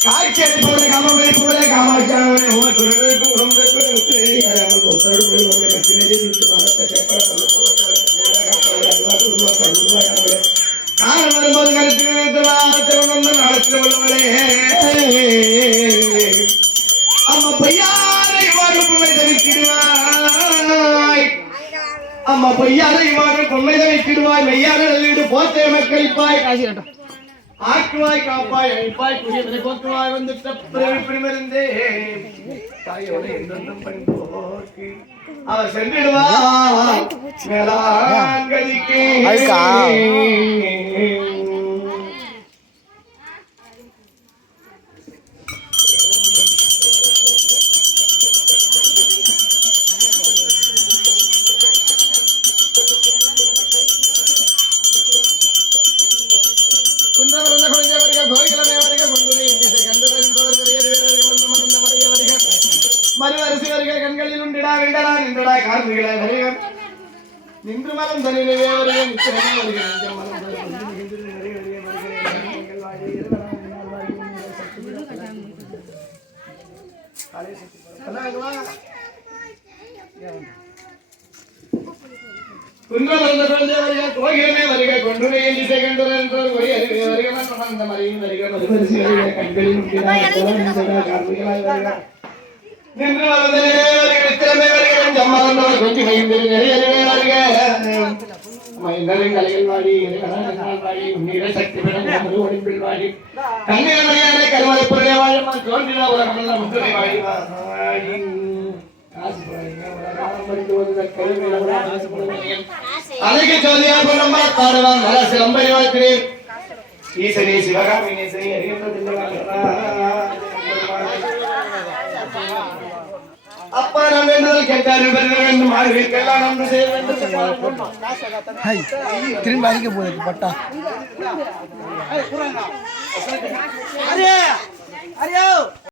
காட்சி போல காமமே போல காமாச்சாவே உம குருவுக்கு உடம்பு கொடுத்து அவள் ஒத்தரு போய் ஒரு கத்தினே விட்டு வரத்த சேப்பற காரணம் வரும்போது கருத்து நடத்தி உள்ளவளே அம்மா பையாரை வாடு பொண்ணை தவித்திடுவாய் அம்மா பையாரை வாடு பொண்ணை தவித்திடுவாய் மெய்யான வீடு போத்தே மக்களிப்பாய் காசி கட்டும் ஆக்குவாய் காப்பாய் அழிப்பாய் குடியவனை கொத்துவாய் வந்துட்ட பிரிமிருந்தே தாயோட எந்தெந்தம் பண்போக்கு அவர் சென்றிடுவாய் மேலாங்கதிக்கு மறுவரிசையர்கள் கண்களில் உண்டிடா வெண்டடா நின்றடா கார்மிகளை வருக நின்று மலம் தனிலே வருக நிச்சயமே வருக நெஞ்சம் மலம் கோகிலமே வருக கொண்டுரை திசை கண்டுரை வருக மந்த மறையும் வருக மறுவரிசையர்கள் கண்களில் உண்டிடா வெண்டடா கார்மிகளாய் வருக நின்று வளர்ந்தே திறமை வருகிறேன் ஜம்மாந்தவர் கொஞ்சம் மைந்தரின் கலைகள் வாடி வாடி உன்னிட சக்தி பெறும் ஒளிம்பில் வாடி கண்ணீர் மணியான கருவறை பொருளை வாழமா தோன்றின உலகம் முத்துரை வாடி அழகு ஜோதியா பொன்னம்மா பாடுவான் மல சிலம்பரி வாழ்க்கிறேன் ஈசனே சிவகாமி நேசனே அப்பா நான் வேண்டுதல் கேட்டாரு வேண்டும் ஆளுகளுக்கெல்லாம் நன்மை செய்ய வேண்டும் திரும்ப அடிக்க போகுது பட்டா